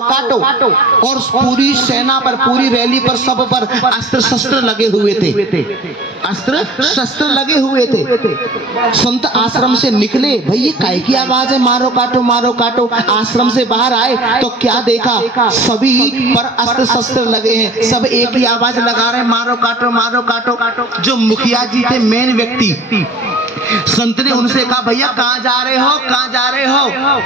काटो। और पूरी सेना पर, पूरी रैली पर, सब पर अस्त्र शस्त्र लगे हुए थे, अस्त्र शस्त्र लगे हुए थे। संत आश्रम से निकले, भैया काय की आवाज है, मारो काटो मारो काटो। आश्रम से बाहर आए तो क्या देखा, सभी पर अस्त्र शस्त्र लगे हैं, सब एक ही आवाज लगा रहे हैं, मारो काटो मारो काटो। जो मुखिया जी थे, मेन व्यक्ति, संत ने उनसे कहा, भैया कहाँ जा रहे हो, कहाँ जा रहे हो?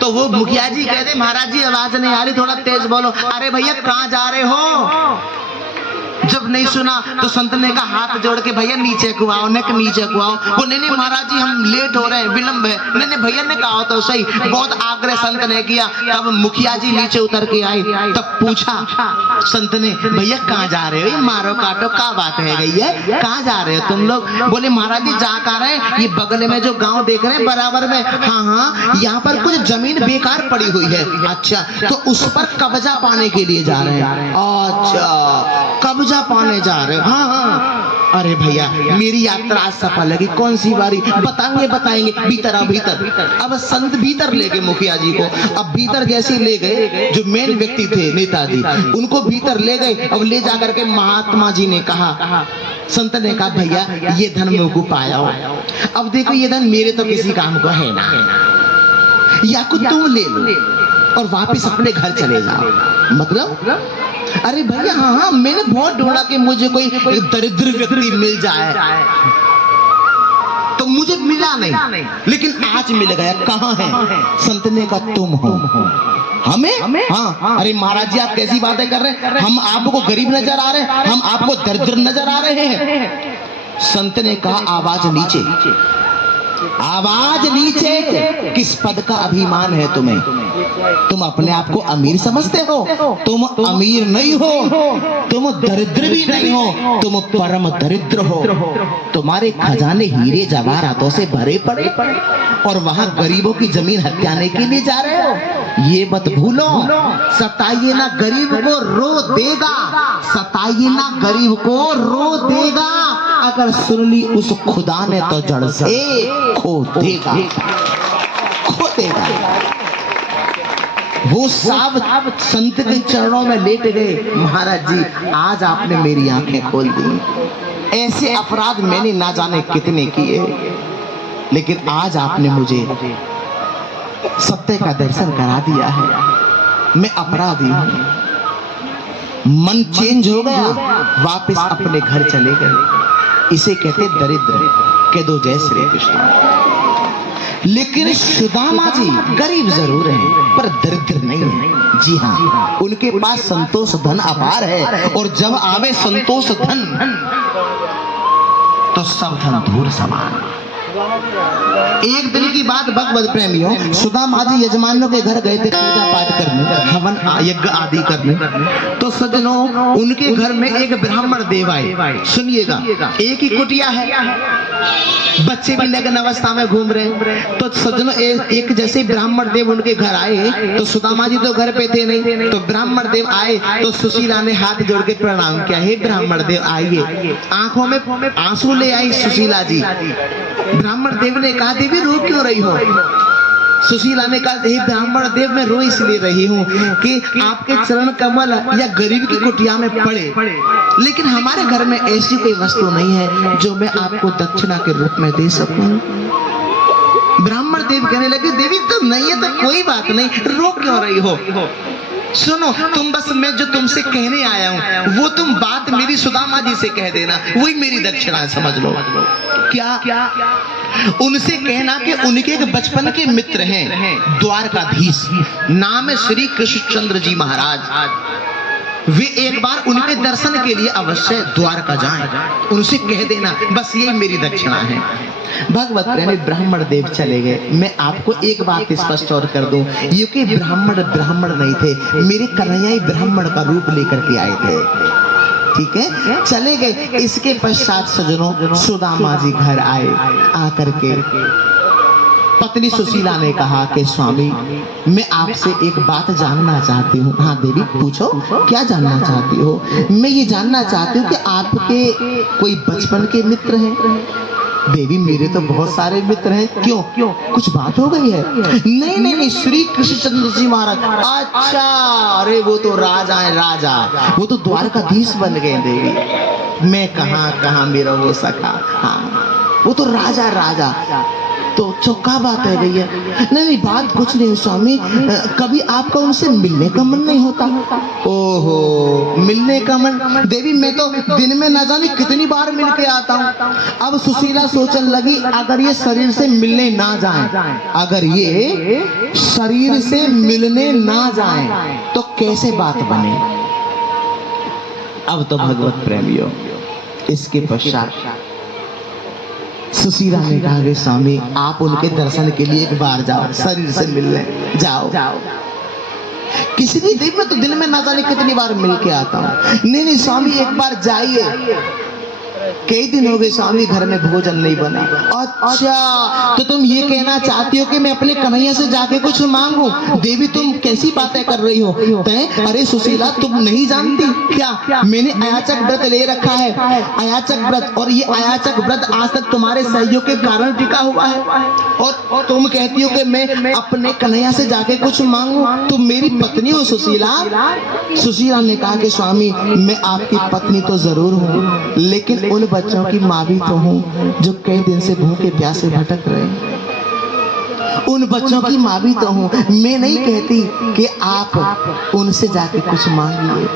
तो वो मुखिया जी कहते, महाराज जी आवाज नहीं आ रही, थोड़ा तेज बोलो। अरे भैया कहाँ जा रहे हो? जब नहीं सुना तो संत ने कहा, हाथ जोड़ के, भैया नीचे को आओ, नेक नीचे को आओ। वो नहीं महाराज जी हम लेट हो रहे हैं, विलंब है। नहीं भैया ने कहा तो सही, बहुत आग्रह संत ने किया। तब मुखिया जी नीचे उतर के आए, तब पूछा संत ने, भैया कहाँ जा रहे हो? ये मारो काटो क्या बात है गई है, कहाँ जा रहे हो तुम लोग? बोले महाराज जी जा कर रहे हैं, ये बगल में जो गाँव देख रहे हैं बराबर में, हाँ यहाँ पर कुछ जमीन बेकार पड़ी हुई है। अच्छा, तो उस पर कब्जा पाने के लिए जा रहे हैं। अच्छा, कब्जा पाने जा रहे हो? हाँ। अरे भैया मेरी यात्रा सफल है। कौन सी बारी? बताएंगे। भीतर आ, भीतर। अब संत भीतर ले गए मुखिया जी को। अब भीतर जैसे ले गए, जो मेन व्यक्ति थे नेताजी, उनको भीतर ले गए। अब ले जाकर के महात्मा जी ने कहा, संत ने कहा, भैया ये धन मेरे को पाया हो। अब देखो ये धन मेरे तो किसी काम को है ना, या कुछ तुम ले लो और वापिस अपने घर चले जाओ। मतलब अरे भैया हाँ, मैंने बहुत ढूंढा कि मुझे कोई दरिद्र व्यक्ति मिल जाए, तो मुझे मिला नहीं, लेकिन आज मिल गया। कहाँ है? संत ने कहा, तुम हो। हमें? हाँ। अरे महाराज जी आप कैसी बातें कर रहे हैं? हम आपको गरीब नजर आ रहे हैं, हम आपको दरिद्र नजर आ रहे हैं। संत ने कहा, आवाज नीचे, आवाज नीचे। किस पद का अभिमान है तुम्हें? तुम अपने आप को अमीर समझते हो? तुम अमीर नहीं हो, तुम दरिद्र भी नहीं हो, तुम परम दरिद्र हो। तुम्हारे खजाने हीरे जवाहरातों से भरे पड़े, और वहां गरीबों की जमीन हत्याने के लिए जा रहे हो। ये मत भूलो, सताइए ना गरीब को रो देगा, सताइए ना गरीब को रो देगा। अगर सुन ली उस खुदा ने तो जड़ से खो देगा। वो साहब संत के चरणों में लेट गए, महाराज जी आज आपने मेरी आंखें खोल दी। ऐसे अपराध मैंने ना जाने कितने किए, लेकिन आज आपने मुझे सत्य का दर्शन करा दिया है। मैं अपराधी हूं। मन चेंज हो गया, वापस अपने घर चले गए। इसे कहते दरिद्र। कह दो जय श्री कृष्ण। लेकिन सुदामा जी गरीब जरूर हैं, पर दरिद्र नहीं है। जी हाँ, उनके पास संतोष धन अपार है, और जब आवे संतोष धन तो सब धन धूल समान। एक दिन की बात भगवत प्रेमियों, सुदामा जी यजमानों के घर गए थे पूजा पाठ करने, हवन यज्ञ आदि करने। तो सज्जनों उनके घर में एक ब्राह्मण देव आए। सुनिएगा, एक ही कुटिया है, बच्चे भी लगन अवस्था में घूम रहे हैं। तो सज्जनों एक जैसे ब्राह्मण देव उनके घर आए, तो सुदामा जी तो घर पे थे नहीं, तो ब्राह्मण देव आए तो सुशीला ने हाथ जोड़ के प्रणाम किया, हे ब्राह्मण देव आइए। आंखों में आंसू ले आई सुशीला जी। ब्राह्मण देव ने कहा, देवी रो क्यों रही हो? सुशीला ने कहा, हे ब्राह्मण देव मैं रो इसलिए रही हूँ कि आपके चरण कमल या गरीब की कुटिया में पड़े, लेकिन हमारे घर में ऐसी कोई वस्तु नहीं है जो मैं आपको दक्षिणा के रूप में दे सकूं। ब्राह्मण देव कहने लगे, देवी तो नहीं है तो कोई बात नहीं, रो क्यों रही हो? सुनो, तुम बस मैं जो तुमसे कहने आया हूँ वो तुम बात मेरी सुदामा जी से कह देना, वही मेरी दक्षिणा समझ लो। क्या? उनसे कहना कि उनके एक बचपन के मित्र हैं द्वारकाधीश, नाम है श्री कृष्णचंद्र जी महाराज। वे एक बार उनके दर्शन के लिए अवश्य द्वारका जाएं, उनसे कह देना, बस यही मेरी दक्षिणा है। भगवत प्रेमी ब्राह्मण देव चले गए। मैं आपको एक बात स्पष्ट और कर दूं, ये कि ब्राह्मण नहीं थे, मेरे कन्हैया ब्राह्मण का रूप लेकर के आए थे। ठीक है, चले गए। इसके पश्चात सज्जनों सुदामा जी घर आए। आकर के पत्नी सुशीला ने कहा कि स्वामी मैं आपसे एक बात जानना चाहती हूँ। हाँ देवी पूछो, क्या जानना चाहती हो? मैं ये जानना चाहती हूँ कि आपके कोई बचपन के मित्र हैं? देवी मेरे तो बहुत सारे मित्र हैं, क्यों क्यों कुछ बात हो गई है? नहीं नहीं नहीं, श्री कृष्णचंद्र जी महाराज। अच्छा, अरे वो तो राजा है, राजा, वो तो द्वारकाधीश बन गए देवी। मैं कहाँ कहाँ मेरा वो सखा, हाँ वो तो राजा राजा। तो क्या बात है भैया? नहीं नहीं बात कुछ नहीं स्वामी, कभी आपका उनसे मिलने का मन नहीं होता? ओहो, मिलने का मन? देवी मैं तो दिन में न जाने कितनी बार मिल के आता हूँ। अब सुशीला सोचने लगी, अगर ये शरीर से मिलने ना जाए, अगर ये शरीर से मिलने ना जाए तो कैसे बात बने? अब तो भगवत प्रेमियों, इसके पश्चात सुशीला ने कहा कि स्वामी आप उनके दर्शन के लिए एक बार जाओ, शरीर से मिलने जाओ। किसी भी दिन में तो दिन में ना जाने कितनी बार मिल के आता हूँ। नहीं नहीं स्वामी एक बार जाइए। कई दिन हो गए स्वामी घर में भोजन नहीं बना। अच्छा, तो तुम ये कहना चाहती हो कि मैं अपने कन्हैया से जाके कुछ मांगू? देवी तुम कैसी बातें कर रही हो? अरे सुशीला तुम नहीं जानती क्या, मैंने अयाचक व्रत ले रखा है, अयाचक व्रत। और ये अयाचक व्रत आज तक तुम्हारे सहयोग के कारण टिका हुआ है, और तुम कहती हो कि मैं अपने कन्हैया से जाके कुछ मांगू? तुम मेरी पत्नी हो सुशीला। सुशीला ने कहा कि स्वामी मैं आपकी पत्नी तो जरूर हूँ, लेकिन उन बच्चों की माँ भी तो हूँ जो कई दिन से भूखे प्यासे भटक रहे हैं। उन बच्चों की माँ भी तो हूँ। मैं नहीं कहती कि आप उनसे जाके कुछ मांगिए,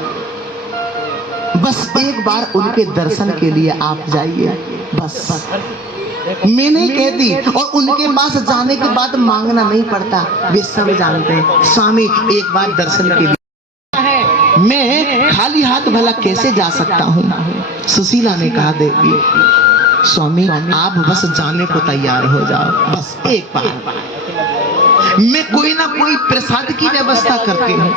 बस एक बार उनके दर्शन के लिए आप जाइए, बस। मैं नहीं कहती, और उनके पास जाने के बाद मांगना नहीं पड़ता, वे सब जानते हैं। स्वामी एक बार दर्शन के लिए मैं खाली हाथ भला कैसे जा सकता हूँ? सुशीला ने कहा देवी स्वामी आप बस जाने को तैयार हो जाओ, बस एक बार मैं कोई ना कोई प्रसाद की व्यवस्था करती हूँ।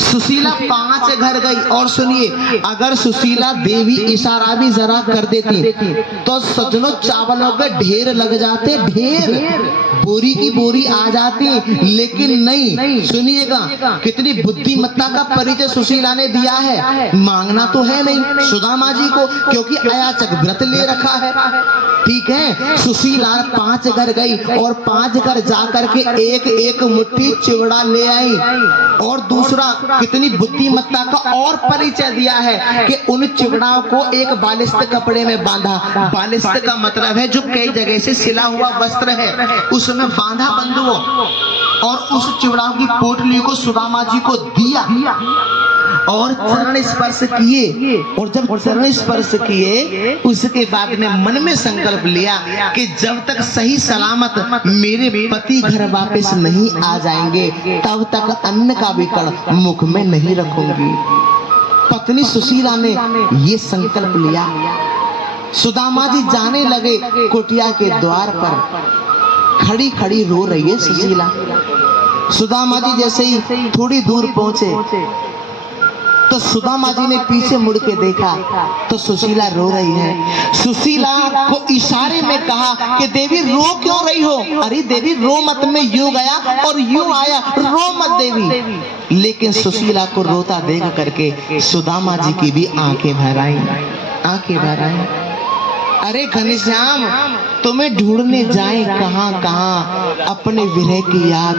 सुशीला 5 घर गई, और सुनिए अगर सुशीला देवी इशारा भी जरा कर देती तो सजनों चावलों पे ढेर लग जाते, ढेर, बोरी की बोरी आ जाती। लेकिन नहीं, सुनिएगा कितनी बुद्धिमत्ता का परिचय सुशीला ने दिया है। मांगना तो है नहीं सुदामा जी को, क्योंकि अयाचक व्रत ले रखा है, ठीक है। सुशीला 5 घर गई और 5 घर जाकर के एक एक मुट्ठी चिवड़ा ले आई। और दूसरा कितनी बुद्धिमत्ता का और परिचय दिया है कि उन चिवड़ाओं को एक बालिस्त कपड़े में बांधा। बालिस्त का मतलब है जो कई जगह से सिला हुआ वस्त्र है, उसमें बांधा बंधुओं, और उस चिवड़ाओं की पोटली को सुदामा जी को दिया और चरण स्पर्श किए। और जब चरण स्पर्श किए उसके बाद में मन में संकल्प लिया कि जब तक सही सलामत मेरे पति घर वापस नहीं आ जाएंगे तब तक अन्न का भी कण मुख में नहीं रखूंगी। पत्नी सुशीला ने ये संकल्प लिया। सुदामा जी जाने लगे, कुटिया के द्वार पर खड़ी खड़ी रो रही है सुशीला। सुदामा जी जैसे ही थोड़ी दूर पहुंचे तो सुदामा जी ने पीछे मुड़ के देखा तो सुशीला रो रही है। सुशीला को इशारे में कहा कि देवी रो क्यों रही हो? अरे देवी रो मत, मैं यूं गया और यूं आया, रो मत देवी। लेकिन सुशीला को रोता देख करके सुदामा जी की भी आंखें भर आई, आंखें भर आई। अरे घनश्याम तुम्हें ढूंढने जाए कहां कहां, अपने विरह की याद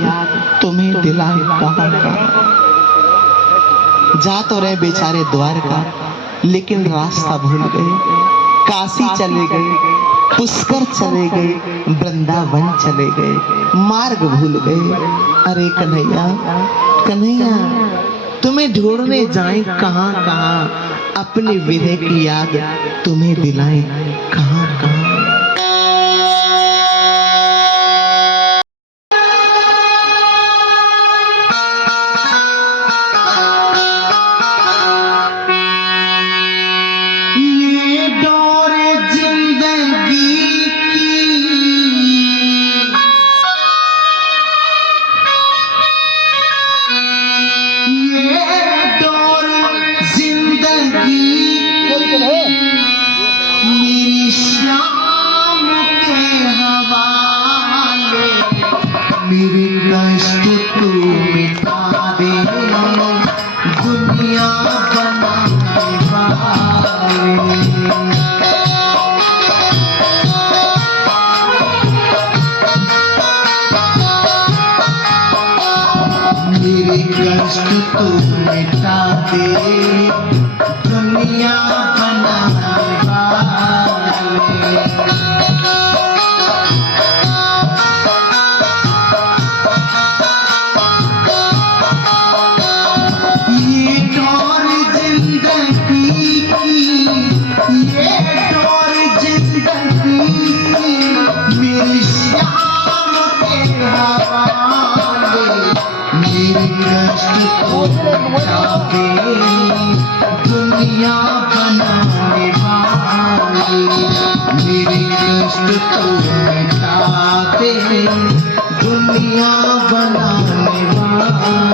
तुम्हें दिलाए कहां कहां। जा तो रहे बेचारे द्वारका, लेकिन रास्ता भूल गए। काशी चले गए, पुष्कर चले गए, वृंदावन चले गए, मार्ग भूल गए। अरे कन्हैया कन्हैया तुम्हें ढूंढने जाए कहां कहां, अपने विरह की याद तुम्हें दिलाए कहां कहां। मेरी श्याम कष्ट तू मिटा दे, दुनिया बनाने वाले। ये डोर जिंदगी की, ये डोर जिंदगी की, मेरी शाम के हवाले। मेरे कष्ट को मिटा दे, दुनिया बनाने वाले। मेरे कष्ट को मिटा दे, दुनिया बनाने वाले।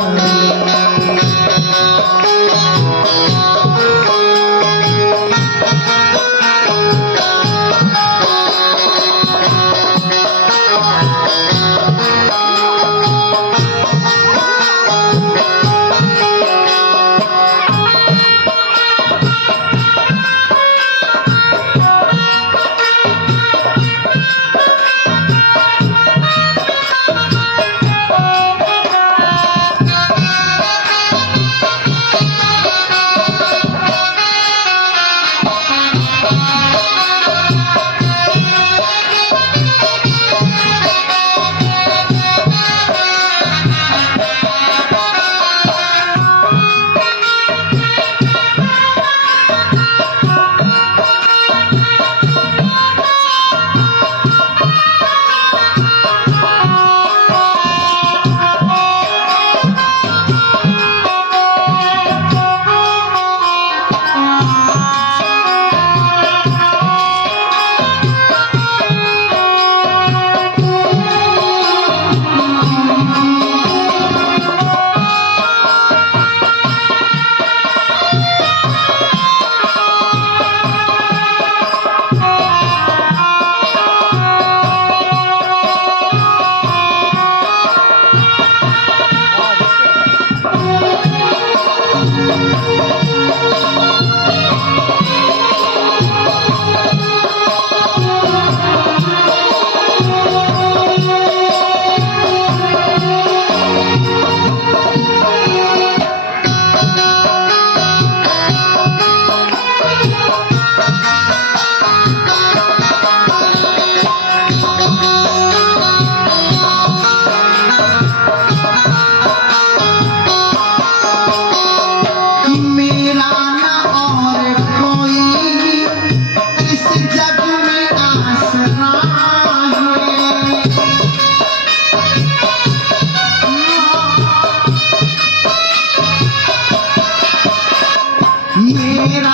मेरा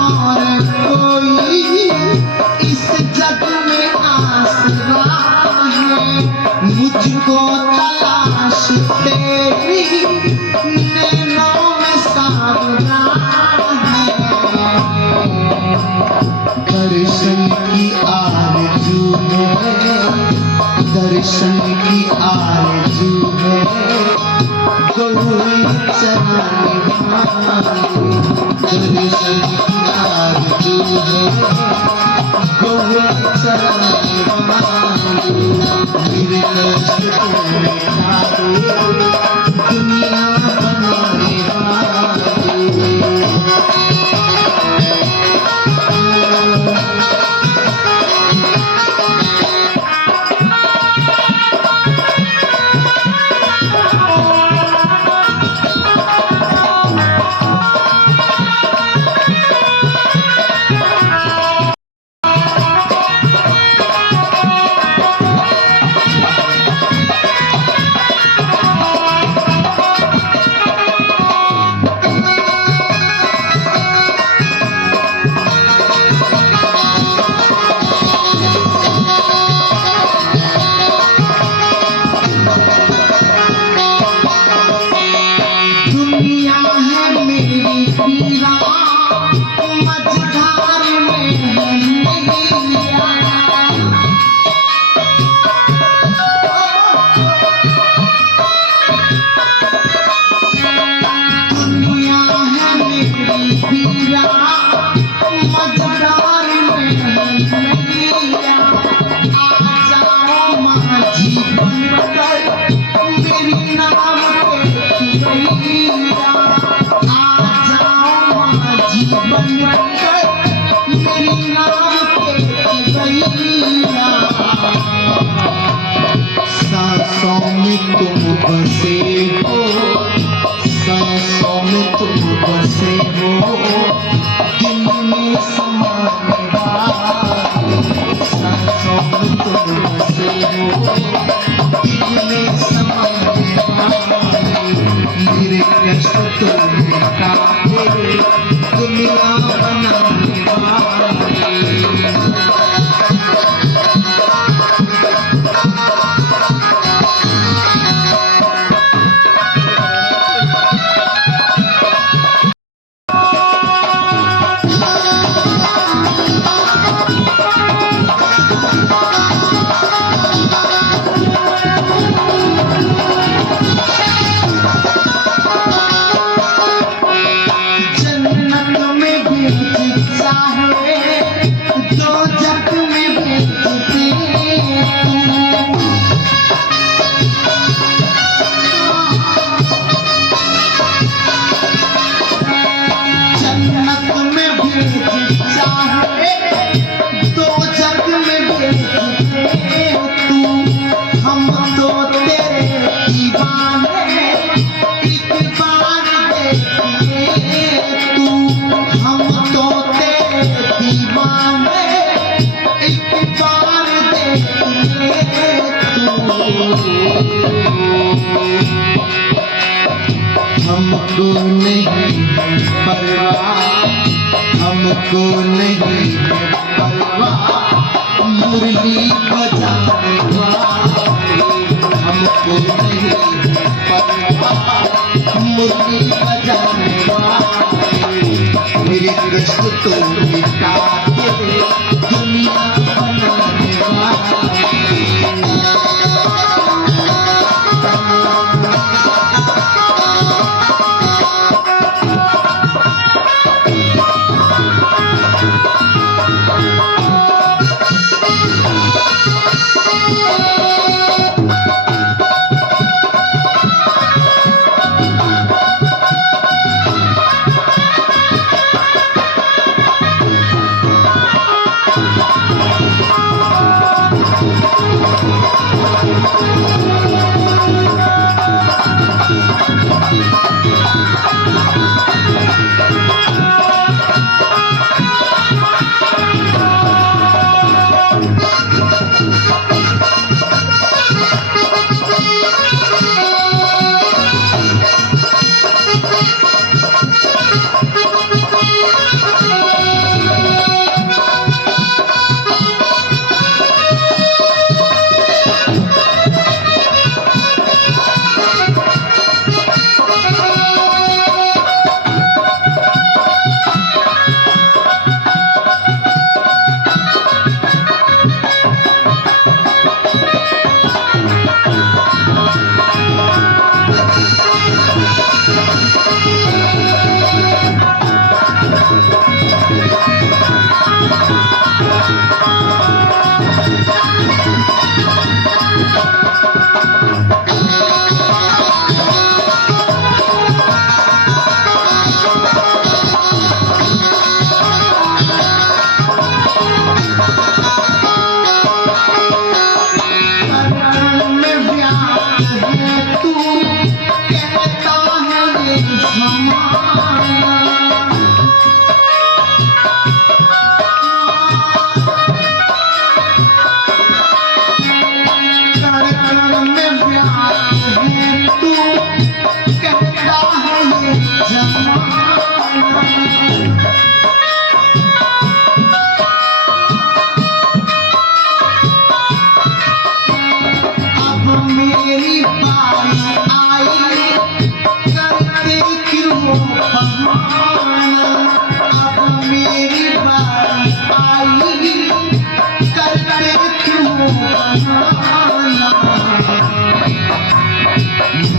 और कोई इस जग में आसरा है, मुझको तलाश तेरी नैनों में सावरा है। दर्शन की आरज़ू है, दर्शन की आरज़ू है, गौए चराने वाले। दर्शन की आरज़ू है, गौए चराने वाले। मेरे कष्ट को मिटा दे, दुनिया बनाने वाले। हमको नहीं परवाह, हमको नहीं परवाह मुरली बजाने वाले, हमको नहीं परवाह मुरली बजाने वाले, मेरे कष्ट तो मिटा के दुनिया बनाने वाले।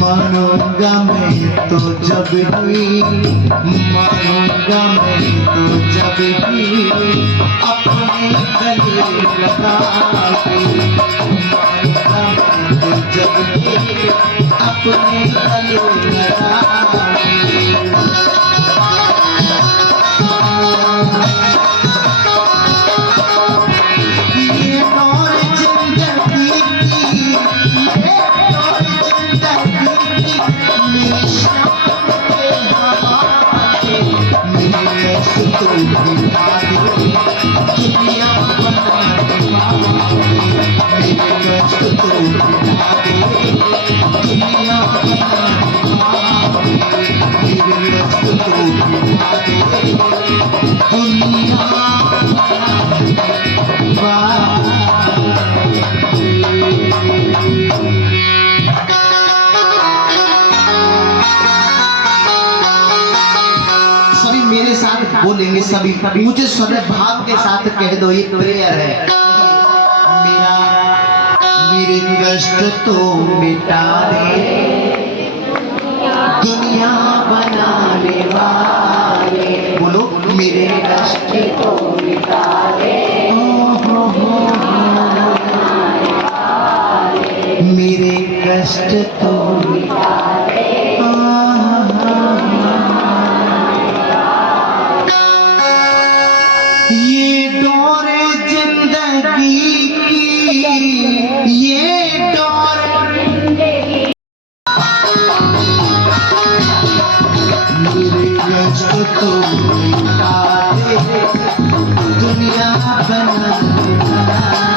मानूंगा मैं तो जब भी, मानूंगा मैं तो जब भी अपने गले लगा के, मानूंगा मैं तो जब भी अपने गले लगा के। सभी मेरे साथ बोलेंगे, सभी मुझे सदैव भाव के साथ कह दो, ये प्रेयर है। मेरा मेरे कष्ट तो मिटा दे दुनिया बनाने वाले, बोलो मेरे कष्ट तो मिटा दे, मेरे कष्ट तो मिटा दे। ये डोरे जिंदगी की, ये डोरे मेरे कष्ट तो मिटा दे दुनिया बनाने वाले।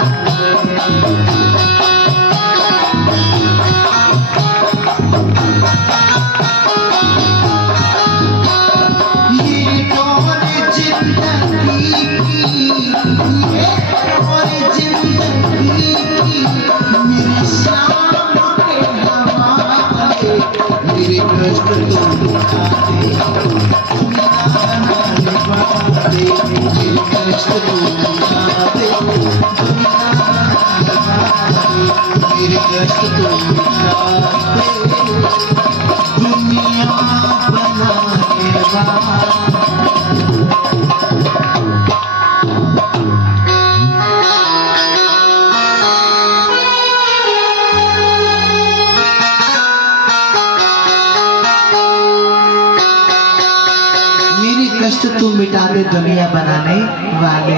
कष्ट तू मिटा दे दुनिया बनाने वाले।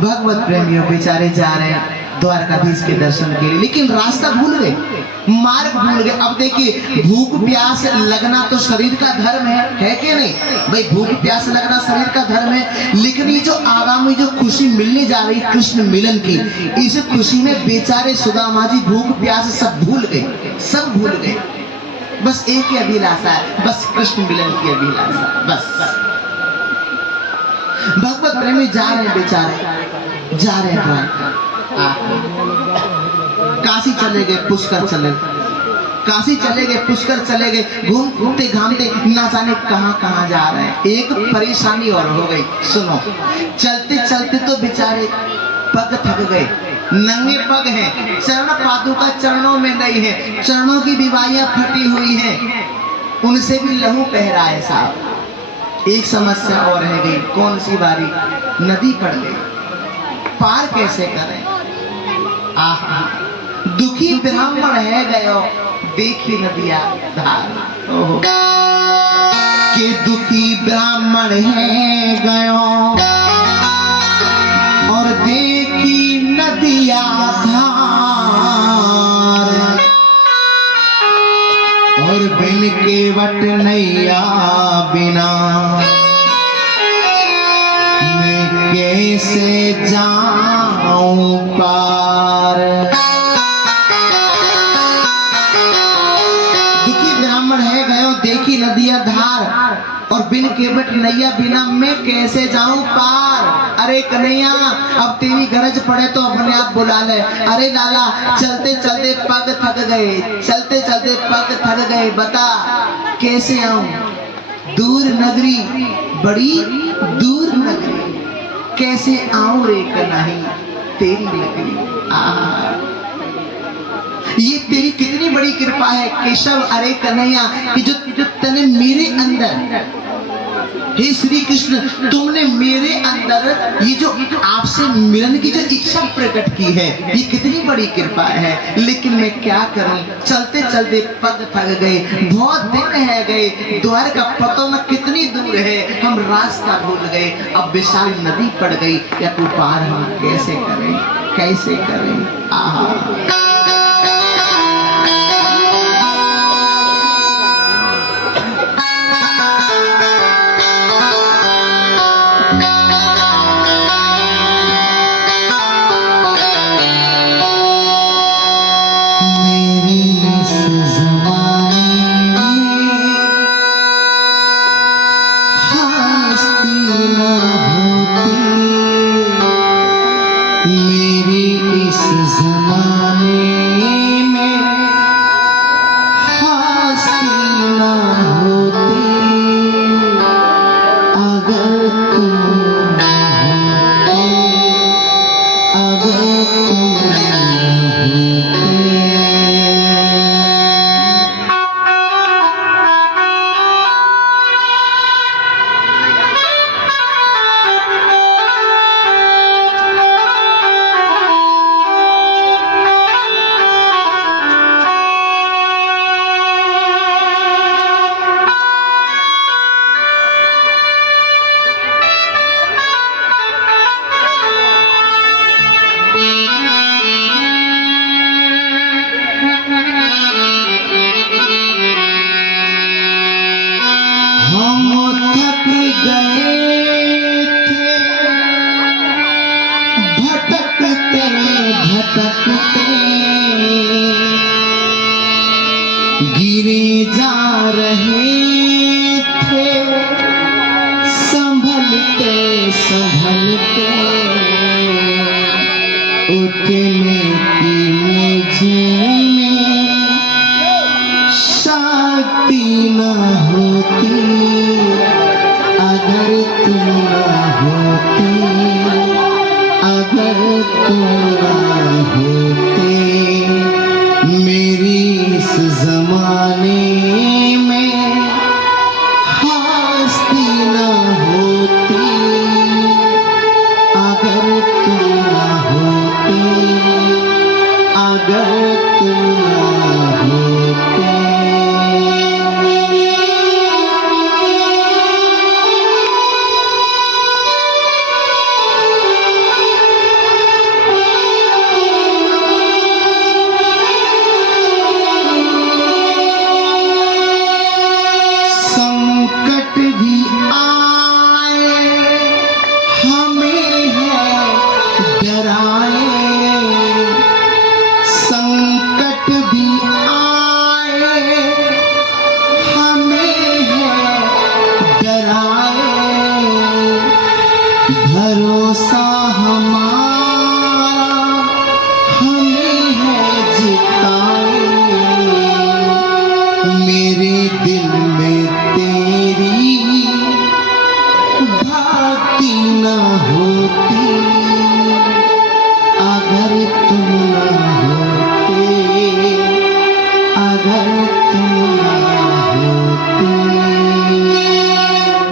भगवत प्रेमियों बेचारे जा रहे हैं द्वारकाधीश के दर्शन के लिए, लेकिन रास्ता भूल गए, मार्ग भूल गए। अब देखिए भूख प्यास लगना तो शरीर का धर्म है कि नहीं भाई? भूख प्यास लगना शरीर का धर्म है, लेकिन ये जो आगामी जो खुशी मिलने जा रही कृष्ण मिलन की, इस खुशी में बेचारे सुदामा जी भूख प्यास सब भूल गए, सब भूल गए। बस एक ही अभिलाषा है, बस कृष्ण मिलन की अभिलाषा, बस। भगवत प्रेमी जा रहे हैं बेचारे, जा रहे हैं काशी चले गए, पुष्कर चले, काशी चले गए, पुष्कर चले गए, घूमते घामते ना जाने कहां कहां जा रहे हैं। एक परेशानी और हो गई, सुनो। चलते चलते तो बेचारे पग थक गए, नंगे पग हैं, चरण पादुका चरणों में नहीं है, चरणों की डिबाइयां फटी हुई हैं, उनसे भी लहू बह रहा है साहब। एक समस्या और रह गई, कौन सी बारी? नदी पड़ गई, पार कैसे करें? आहा, दुखी ब्राह्मण है गयो, देखी नदिया धार। ओहो, के दुखी ब्राह्मण है गयो और देखी नदिया धार, और बिन केवट नैया बिना मैं कैसे जाऊं पार। दुखी ब्राह्मण है गयो, देखी नदिया धार, और बिन केवट नैया बिना मैं कैसे जाऊं पार। अरे कन्हैया, अब तेरी गरज पड़े तो अपने आप बुला ले। अरे लाला, चलते चलते पग थक गए, चलते चलते पग थक गए, बता कैसे आऊं? दूर नगरी, बड़ी दूर नगरी, कैसे आऊं रे कन्हई तेरी नगरी। ये तेरी कितनी बड़ी कृपा है केशव, अरे कन्हैया, कि जो तने मेरे अंदर, हे श्री कृष्ण, तुमने मेरे अंदर ये जो आपसे मिलन की जो इच्छा प्रकट की है, ये कितनी बड़ी कृपा है। लेकिन मैं क्या करूं, चलते चलते पग थक गए, बहुत दिन है गए, द्वार का पता न कितनी दूर है, हम रास्ता भूल गए, अब विशाल नदी पड़ गई, या तू पार हम कैसे करें, कैसे करें? आहा,